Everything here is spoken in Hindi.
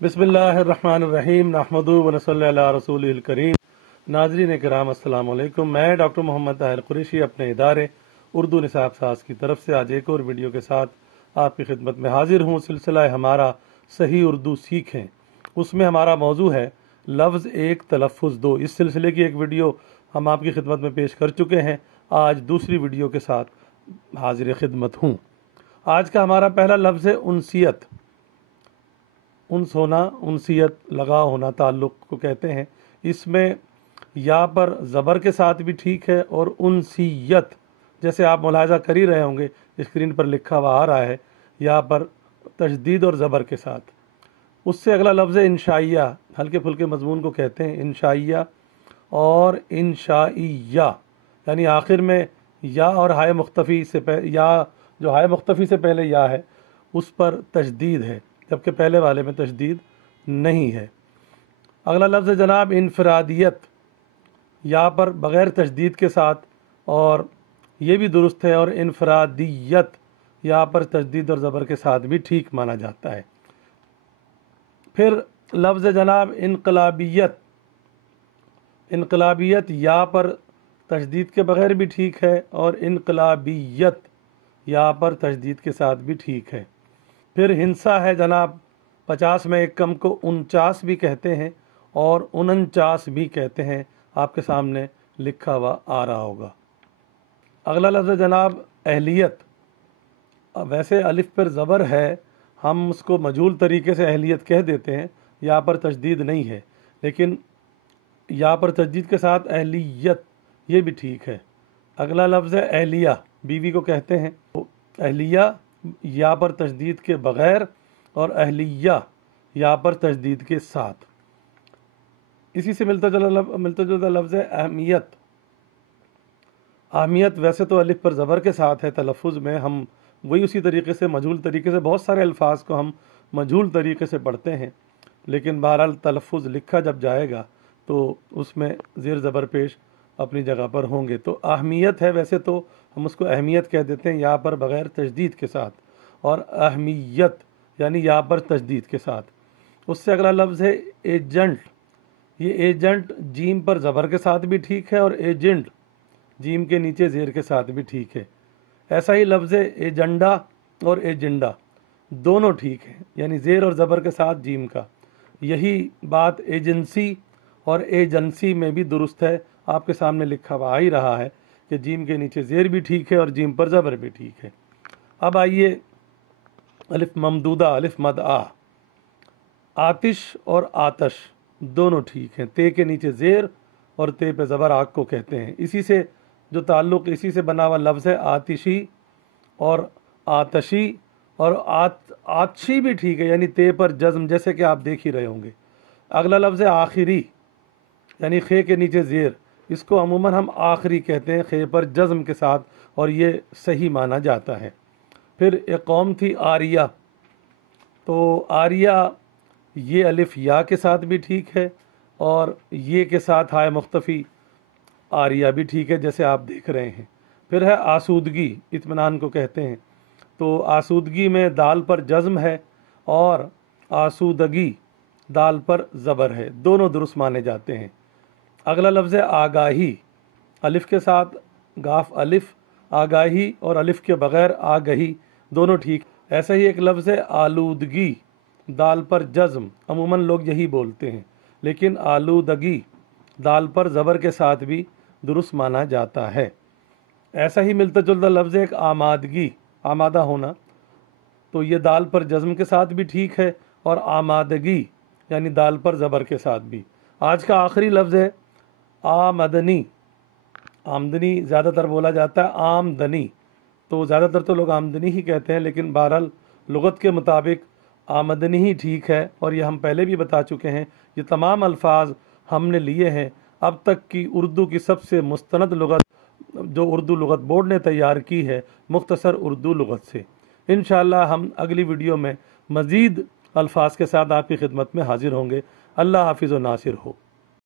बिस्मिल्लाहिर्रहमानिर्रहीम नहमदु व नसल्ली अला रसूलिल करीम। नाज़रीन किराम अस्सलाम वालेकुम। मैं डॉक्टर मोहम्मद ताहिर कुरैशी अपने इदारे उर्दू निसाब साज की तरफ से आज एक और वीडियो के साथ आपकी खिदमत में हाजिर हूँ। सिलसिला हमारा सही उर्दू सीखें, उसमें हमारा मौजू है लफ्ज़ एक तलफ़ुज़ दो। इस सिलसिले की एक वीडियो हम आपकी खिदमत में पेश कर चुके हैं। आज दूसरी वीडियो के साथ हाजिर खिदमत हूँ। आज का हमारा पहला लफ्ज़ है उनसियत। उन्स होना, उनसियत लगा होना, ताल्लुक़ को कहते हैं। इसमें या पर ज़बर के साथ भी ठीक है और उनसियत जैसे आप मुलाहिज़ा कर ही रहे होंगे, स्क्रीन पर लिखा हुआ आ रहा है, या पर तशदीद और ज़बर के साथ। उससे अगला लफ्ज़ है इंशाइया। हल्के फुल्के मज़मून को कहते हैं इंशाइया और इंशाइया, यानी आखिर में या और हाय मुख्तफ़ी से या जो हाय मुख्तफ़ी से पहले या है उस पर तशदीद है, जबकि पहले वाले में तशदीद नहीं है। अगला लफ्ज़ जनाब इनफरादियत, या पर बग़ैर तशदीद के साथ, और ये भी दुरुस्त है। और इनफरादियत या पर तशदीद और ज़बर के साथ भी ठीक माना जाता है। फिर लफ्ज़ जनाब इनकलाबियत। इनकलाबियत या पर तशदीद के बग़ैर भी ठीक है और इनकलाबियत या पर तशदीद के साथ भी ठीक है। फिर हिंसा है जनाब, 50 में एक कम को 49 भी कहते हैं और 49 भी कहते हैं, आपके सामने लिखा हुआ आ रहा होगा। अगला लफ्ज़ जनाब अहलियत। वैसे अलिफ पर ज़बर है, हम उसको मजहूल तरीके से अहलियत कह देते हैं, या पर तशदीद नहीं है, लेकिन या पर तशदीद के साथ अहलियत ये भी ठीक है। अगला लफ्ज़ है अहलिया, बीवी को कहते हैं। तो अहलिया या पर तशदीद के बग़ैर और अहलिया या पर तशदीद के साथ। इसी से मिलता जुलता लफ्ज़ है अहमियत। अहमियत वैसे तो अलिफ पर ज़बर के साथ है, तलफ़ुज़ में हम वही उसी तरीके से मजहूल तरीके से बहुत सारे अल्फाज को हम मजहूल तरीके से पढ़ते हैं, लेकिन बहरहाल तलफ़ुज़ लिखा जब जाएगा तो उसमें ज़ेर ज़बर पेश अपनी जगह पर होंगे। तो अहमियत है, वैसे तो हम उसको अहमियत कह देते हैं या पर बग़ैर तशदीद के साथ, और अहमियत यानी या पर तशदीद के साथ। उससे अगला लफ्ज़ है एजेंट। ये एजेंट जीम पर ज़बर के साथ भी ठीक है और एजेंट जीम के नीचे ज़ेर के साथ भी ठीक है। ऐसा ही लफ्ज़ है एजेंडा और एजेंडा, दोनों ठीक हैं, यानी ज़ेर और ज़बर के साथ जीम का। यही बात एजेंसी और एजेंसी में भी दुरुस्त है, आपके सामने लिखा हुआ आ ही रहा है कि जीम के नीचे ज़ेर भी ठीक है और जीम पर ज़बर भी ठीक है। अब आइए अलिफ ममदूदा, अलिफ मद आ। आतिश और आतश दोनों ठीक हैं, ते के नीचे ज़ेर और ते पे ज़बर आग को कहते हैं। इसी से जो ताल्लुक़ इसी से बना हुआ लफ्ज़ है आतिशी और आतशी, और आतशी भी ठीक है, यानी ते पर जज़्म, जैसे कि आप देख ही रहे होंगे। अगला लफ्ज़ है आखिरी, यानी खे के नीचे ज़ेर, इसको अमूमन हम आखिरी कहते हैं खे पर जज़्म के साथ, और ये सही माना जाता है। फिर एक कौम थी आरिया, तो आरिया ये अलिफ या के साथ भी ठीक है और ये के साथ हाय मुख्तफ़ी आरिया भी ठीक है, जैसे आप देख रहे हैं। फिर है आसूदगी, इत्मीनान को कहते हैं। तो आसूदगी में दाल पर जज़्म है और आसूदगी दाल पर ज़बर है, दोनों दुरुस्त माने जाते हैं। अगला लफ्ज़ है आगाही, अलिफ के साथ गाफ अलिफ, आगाही, और अलिफ के बग़ैर आगही, दोनों ठीक। ऐसा ही एक लफ्ज़ है आलूदगी, दाल पर जज़्म, अमूमन लोग यही बोलते हैं, लेकिन आलूदगी दाल पर ज़बर के साथ भी दुरुस्त माना जाता है। ऐसा ही मिलता जुलता लफ्ज़ है एक आमादगी, आमादा होना, तो ये दाल पर जज़्म के साथ भी ठीक है और आमादगी यानी दाल पर ज़बर के साथ भी। आज का आखिरी लफ्ज़ है आमदनी। आमदनी ज़्यादातर बोला जाता है, आमदनी तो ज़्यादातर तो लोग आमदनी ही कहते हैं, लेकिन बहरहाल लुग़त के मुताबिक आमदनी ही ठीक है। और ये हम पहले भी बता चुके हैं, ये तमाम अल्फाज हमने लिए हैं अब तक की उर्दू की सबसे मुस्तनद लुग़त जो उर्दू लुग़त बोर्ड ने तैयार की है, मुख्तसर उर्दू लुग़त से। इंशाअल्लाह हम अगली वीडियो में मज़ीद अल्फाज के साथ आपकी खिदमत में हाजिर होंगे। अल्लाह हाफिज़ व नासिर हो।